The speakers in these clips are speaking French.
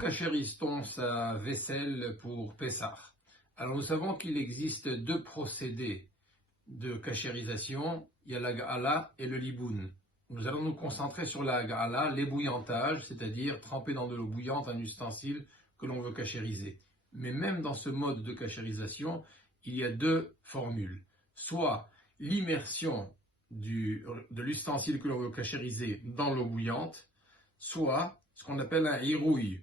cachérise-t-on sa vaisselle pour Pessah? Alors nous savons qu'il existe deux procédés de cachérisation. Il y a la ga'ala et le liboun. Nous allons nous concentrer sur la ga'ala, l'ébouillantage, c'est-à-dire tremper dans de l'eau bouillante un ustensile que l'on veut cachériser. Mais même dans ce mode de cachérisation, il y a deux formules. Soit l'immersion de l'ustensile que l'on veut cachériser dans l'eau bouillante, soit ce qu'on appelle un irouille.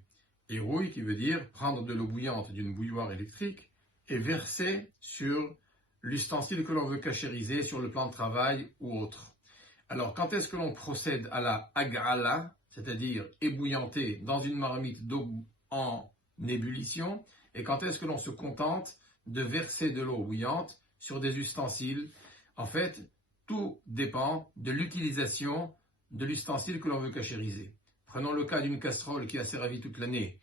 Irouille qui veut dire prendre de l'eau bouillante d'une bouilloire électrique et verser sur l'ustensile que l'on veut cachériser sur le plan de travail ou autre. Alors, quand est-ce que l'on procède à la ag'ala, c'est-à-dire ébouillanter dans une marmite d'eau en ébullition, et quand est-ce que l'on se contente de verser de l'eau bouillante sur des ustensiles? En fait, tout dépend de l'utilisation de l'ustensile que l'on veut cachériser. Prenons le cas d'une casserole qui a servi toute l'année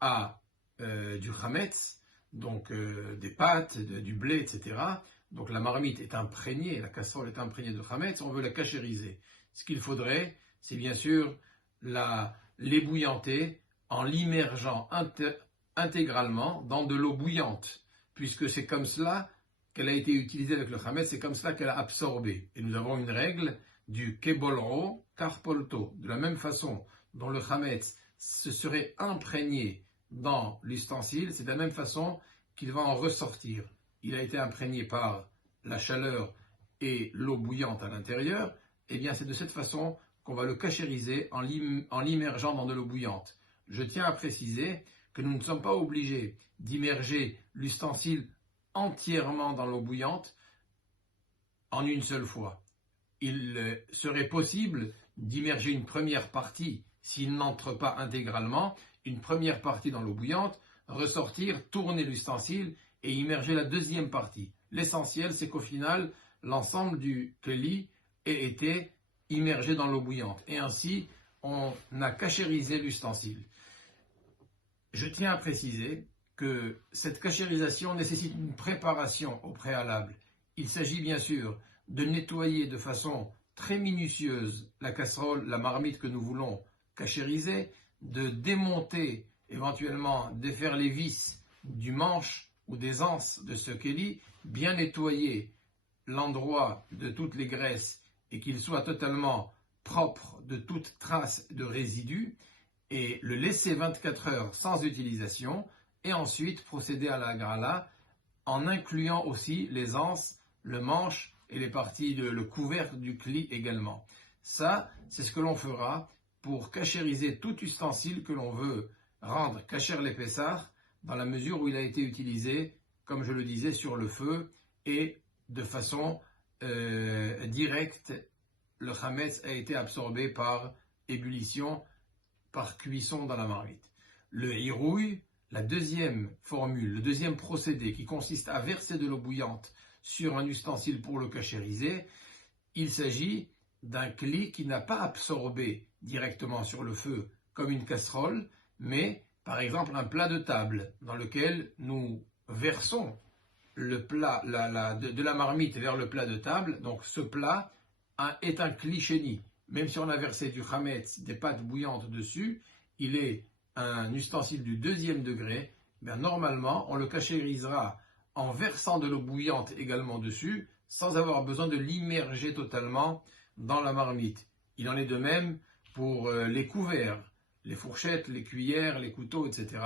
à du chametz, donc des pâtes, du blé, etc. Donc la marmite est imprégnée, la casserole est imprégnée de chametz, on veut la cachériser. Ce qu'il faudrait, c'est bien sûr l'ébouillanter en l'immergeant intégralement dans de l'eau bouillante, puisque c'est comme cela qu'elle a été utilisée avec le chametz, c'est comme cela qu'elle a absorbé. Et nous avons une règle du kebolro karpolto, de la même façon dont le chametz se serait imprégné dans l'ustensile, c'est de la même façon qu'il va en ressortir. Il a été imprégné par la chaleur et l'eau bouillante à l'intérieur, et bien c'est de cette façon qu'on va le cachériser en l'immergeant dans de l'eau bouillante. Je tiens à préciser que nous ne sommes pas obligés d'immerger l'ustensile entièrement dans l'eau bouillante en une seule fois. Il serait possible d'immerger une première partie, s'il n'entre pas intégralement, une première partie dans l'eau bouillante, ressortir, tourner l'ustensile et immerger la deuxième partie. L'essentiel, c'est qu'au final, l'ensemble du keli ait été immergé dans l'eau bouillante. Et ainsi, on a cachérisé l'ustensile. Je tiens à préciser que cette cachérisation nécessite une préparation au préalable. Il s'agit bien sûr de nettoyer de façon très minutieuse la casserole, la marmite que nous voulons cachériser, de démonter, éventuellement défaire les vis du manche ou des anses de ce keli, bien nettoyer l'endroit de toutes les graisses et qu'il soit totalement propre de toute trace de résidus, et le laisser 24 heures sans utilisation, et ensuite procéder à la ga'ala en incluant aussi les anses, le manche et les parties, le couvercle du kli également. Ça, c'est ce que l'on fera pour cachériser tout ustensile que l'on veut rendre kasher les Pessah, dans la mesure où il a été utilisé, comme je le disais, sur le feu et de façon directe. Le chametz a été absorbé par ébullition, par cuisson dans la marmite. Le hirouille, la deuxième formule, le deuxième procédé qui consiste à verser de l'eau bouillante sur un ustensile pour le cachériser, il s'agit d'un kli qui n'a pas absorbé directement sur le feu comme une casserole, mais par exemple un plat de table dans lequel nous versons le plat de la marmite vers le plat de table. Donc ce plat est un kli sheni. Même si on a versé du chametz, des pâtes bouillantes dessus, il est un ustensile du deuxième degré. Bien, normalement, on le cachérisera en versant de l'eau bouillante également dessus, sans avoir besoin de l'immerger totalement dans la marmite. Il en est de même pour les couverts, les fourchettes, les cuillères, les couteaux, etc.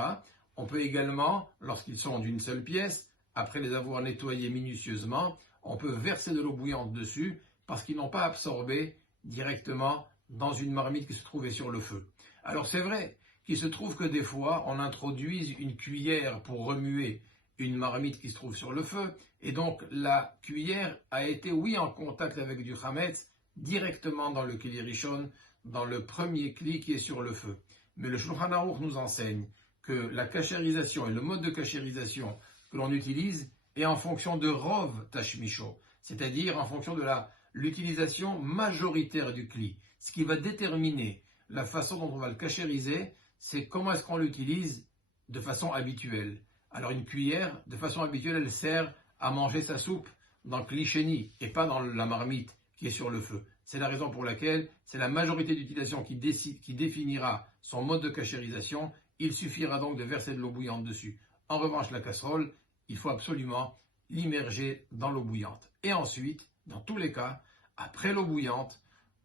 On peut également, lorsqu'ils sont d'une seule pièce, après les avoir nettoyés minutieusement, on peut verser de l'eau bouillante dessus parce qu'ils n'ont pas absorbé directement dans une marmite qui se trouvait sur le feu. Alors c'est vrai qu'il se trouve que des fois, on introduise une cuillère pour remuer une marmite qui se trouve sur le feu, et donc la cuillère a été, oui, en contact avec du chametz, directement dans le kli rishon, dans le premier kli qui est sur le feu. Mais le Shulchan Aruch nous enseigne que la cachérisation et le mode de cachérisation que l'on utilise est en fonction de rov tashmisho, c'est-à-dire en fonction de l'utilisation majoritaire du kli. Ce qui va déterminer la façon dont on va le cachériser, c'est comment est-ce qu'on l'utilise de façon habituelle. Alors une cuillère, de façon habituelle, elle sert à manger sa soupe dans le kli sheni et pas dans la marmite qui est sur le feu. C'est la raison pour laquelle c'est la majorité d'utilisation qui définira son mode de cachérisation Il suffira donc de verser de l'eau bouillante dessus. En revanche, la casserole, il faut absolument l'immerger dans l'eau bouillante. Et ensuite, dans tous les cas, après l'eau bouillante,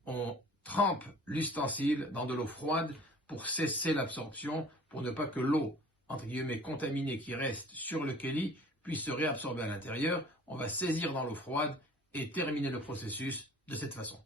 on trempe l'ustensile dans de l'eau froide pour cesser l'absorption, pour ne pas que l'eau, entre guillemets, contaminée qui reste sur le keli puisse se réabsorber à l'intérieur. On va saisir dans l'eau froide et terminer le processus de cette façon.